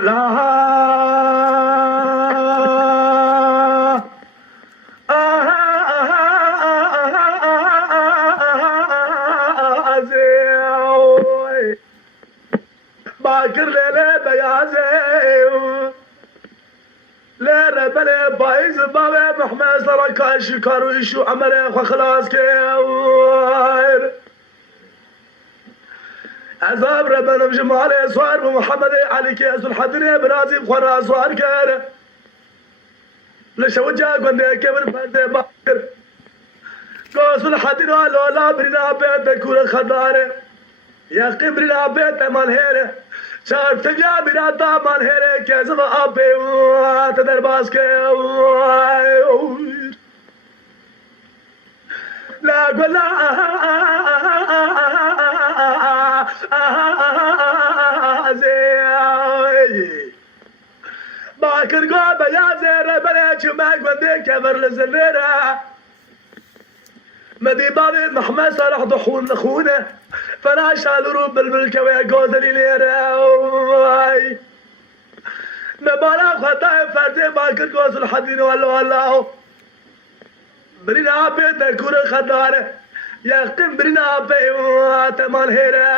ولا باكر ليلة بيازي ليلة بلي بايز بابي محمد سركا شكارو يشو عمري خلاص كير عذاب ربنا بجمالي صار بمحمد علي كيس الحضري برازي بخرا صار كير لشو جا قندي كبر فردي باكر قوس الحضري لولا برنا بيت كورة خداري يا قبرنا بيت مالهيري شارف تبيا براتا مالهيري كيزم أبي تدر باسكي لا قول لا باكر قوبة يا زيرة بليش ما قندي كبر لزليرة مدي بابي محمد صالح ضحون لخونه فلا شالوا بالملكة ويقوز ليلة نبالا خطايا فردي باكر قوز الحدين والله برينا بيت كورة خدارة يقيم برينا بيت تمال هيرا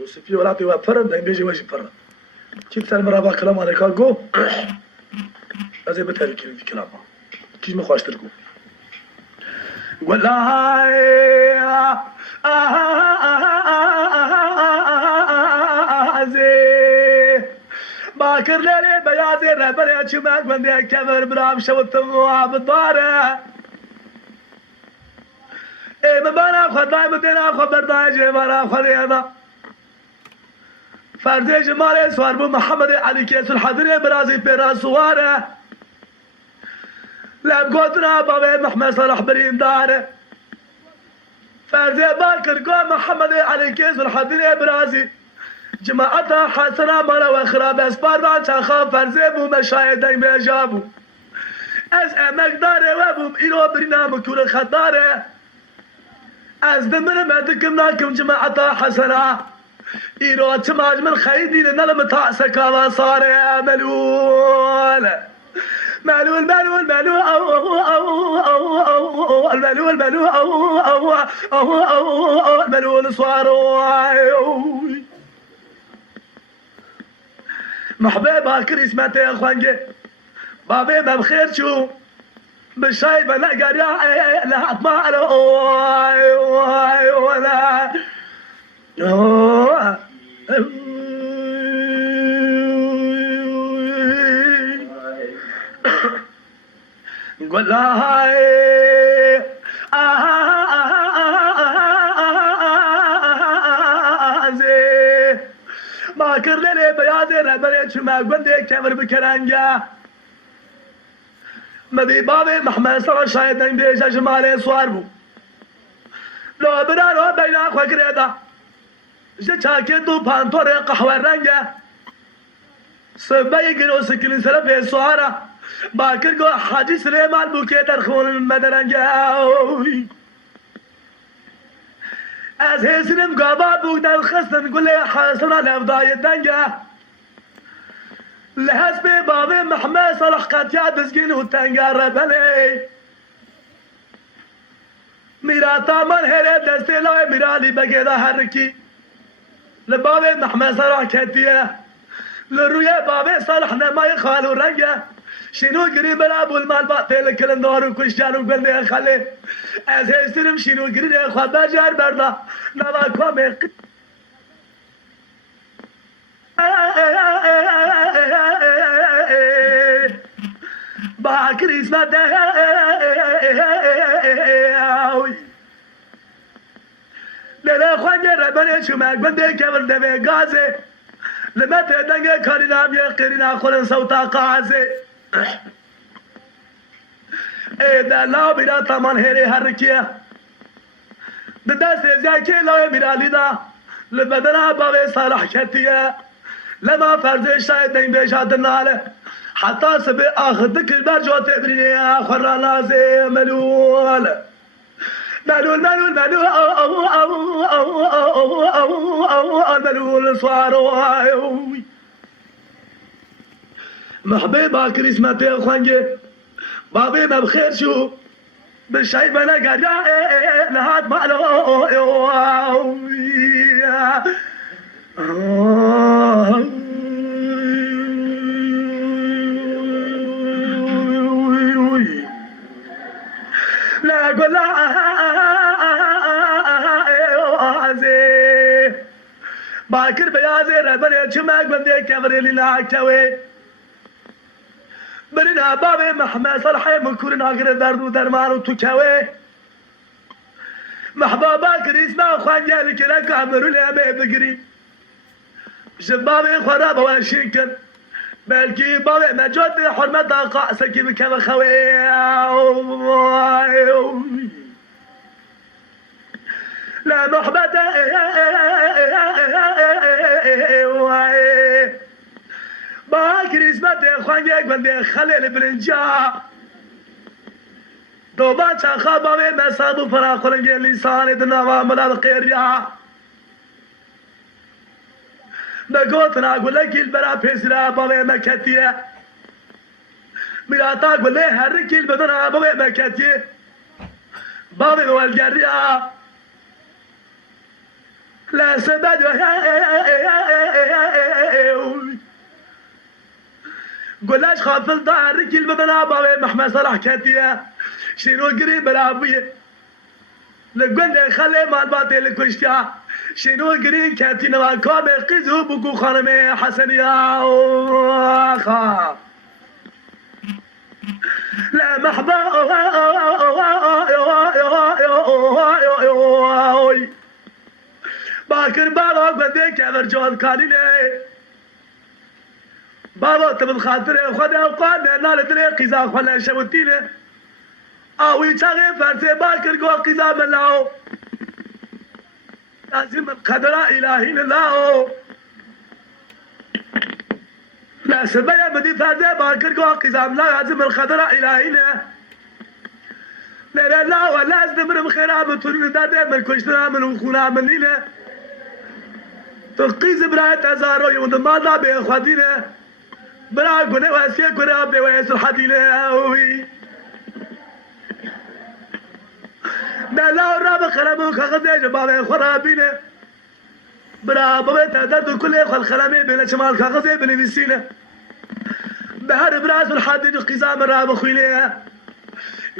روسفي ولا تيوا فرن دين بيجي وجه فرن كيف تلمرا با كلام عليك جو ازي بتركي في كلامه كيف ما خوش تركو والله باكر ليلي بيازي ربري شمك من دي كبر برام شوتم بالدارة ايه مبانا خداي مدينا خبر دايجي مانا خدينا فردي جمالي سوار بو محمد علي كيس الحضري برازي بيرا سواره لم قدنا بابي محمد صلاح برين داره فردي باكر قوم محمد علي كيس الحضري برازي جماعتها حسنا مالا وخراب اسباردان شاخا فرزي بو مشاهدين بيجابو از امك داره وابو ايرو برينا مكور خداره از دمر مدكم ناكم جماعتها حسنا ايرو تماج من خيدين نلم تاسك على صار يا ملول ملول ملول ملول الملول ملول ملول صاروا محبي باكر اسمته يا اخوانجي بابي ما بخير شو بالشايبه لا قريا لا اطمع ولا قول لها باكر ليلي بياضي ربري شما قندي كمر بكرانجا مدي بابي محمد صلى شايدين بيجا جمالي صواربو لو برا لو بينا خو كريدا جاكي دو بانتوري قهوة رنجا سباي قلو سكين سلبي صوارا باكر قو حاجي سليمان بوكي درخون المدرنجا از هسنم قابا بوك در خستن قول لي حاسنا لفضاي الدنجا لحسبي بابي محمد صلح قاتيا دزقين وتنقا ربلي ميراتا من هيري دستي لاي ميرالي بقيدا هركي لبابي محمد صلح كاتيا للرؤيا بابي صالح نماي خالو رنجا شنو قريب ابو المال باطل كل النار وكل شان وقلبي خلي از هسترم شنو قريب خد بجار بردا نبا كومي باكر اسمه لا خوانجي ربنا شمك بندي كبر دبي غازي لما تدنگه كارينا بيقرينا خلن صوتا قازي ايه دا لا بيرا تمان هيري هركيه ددا سيزاكي لا بيرا لدا لبدنا بابي صالح كتيه لما فرز شايد دين بيشادنا حتى سبي اخذك البرجو تبريني اخر لازم ملول ملول ملول ملول ملول صاروا محبي باكر اسمتي خنجي بابي ما بخير شو بالشاي بلا قرية نهاد مالو لا قول لا باكر بيازي ربنا شمك بدي كبري لنا كوي برنا بابي محمد صلحي من كورنا غير درد ودرمان وتكوي محبا باكر اسمه خوانجا لك لك عمرو لي بقري شبابي خراب واشنكن بلكي بابي مجد حرمة قاسك بكم خوي لا محبة باكر اسمتي خوانجا قلبي خليل برنجا دوبا چاخا بابي مسابو فراخلنجي لساني دنوا ملال قيريا نقوتنا اقول لك البرا بيسرا بابي مكتيه مراتا اقول لي هركي البدنا بابي مكتيه بابي والجريا لا سبد قلاش خافل ظهر كل بدنا بابي محمد صلاح كتيه شنو قريب العبيه لقول خلي مال باطل كشتيا شنو قرين كاتينا ما كام قزو بقو خانمي حسن يا خا لا محبا باكر بابا بدي كبر جوال كانيني بابا تبن خاطري خدا وقانا نال دري قزا خلا شوتيني اوي تاغي فرسي باكر قو قزا ملاو لازم القدر إلهي لله لا سبيا بدي فرسي باكر قو قزا ملاو لازم القدر إلهي له لا لا ولا ازدمر بخيرا بطول داده من كشتنا من وخونا من ليله تقيز برايت ازارو يوند مادا بخدينه برا قناه واسيه قناه بويس الحديله اوي لا الراب خلامو كغدي بابا خرابينه برا بابا تعدد كل خلامي بلا شمال كغدي بلبسينه بهر براس الحديد قزام الراب خويله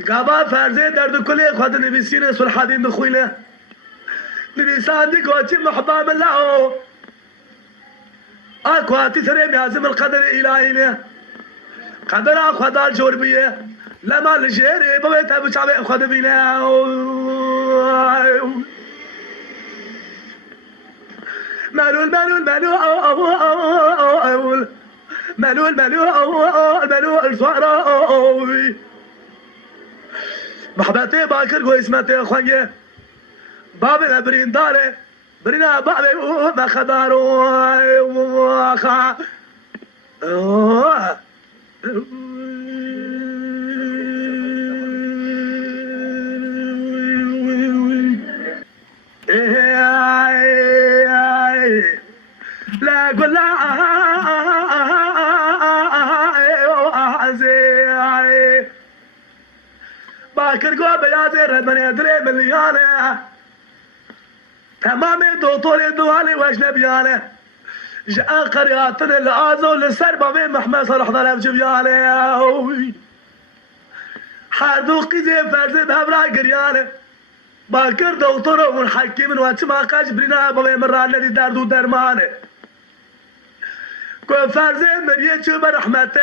قابا فرزي درد كل خد نبسينه سل حديد خويله نبيسان دي قوتي محباب الله اكواتي سري لازم القدر الهي قدر خدا الجوربيه لما الجيري بابا تابو شعبي خد بينا مالول مالول مالول مالول مالول الفقراء محبتي باكر قوي اسمتي خوانجي بابي برين داري برينا بابي ما خدارو خا لا قول لا باكر قوى بيازي ردمني ادري مليانه تمامي دكتوري دوالي واجنبيانه جاء قرياتنا الازو للسربه بين محمد صلاح ضرب جبيانه حادوقي زي فرزي بهبرا قريانه باكر دكتور والحكيم واتش ما قاش برينا بابي مرة الذي دردو درمانه كو فرزي مريه شو برحمته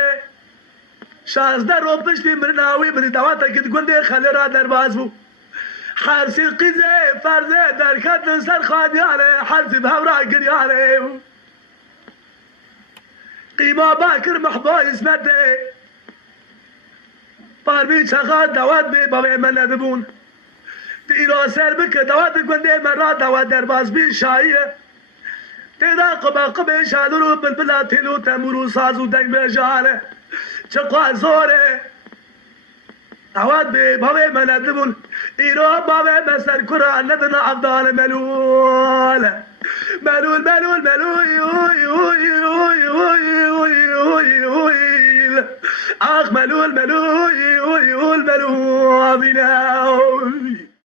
شازده رو پشتی مرناوی بری دواتك تقول دي خلي را درباز بو حرسي قزي فرزي در خد سر خاديانه حرسي بهبرا قريانه قيمة باكر محبا اسمته باربي شغال دوات بي بابي من ندبون تيرو سر بك دوات تقول دي مرة دوات درباز بي شاية تيدا قبا شادرو بالبلا تلو تمرو سازو دنگ بجانه چقا زوره دوات بي بابي من ندبون إيرو بابا بسر قرآن ندنا عبدال ملول ملول ملول ملول يوي يوي يوي يوي يوي يوي آخ ملول ملول يوي يوي ملول بنا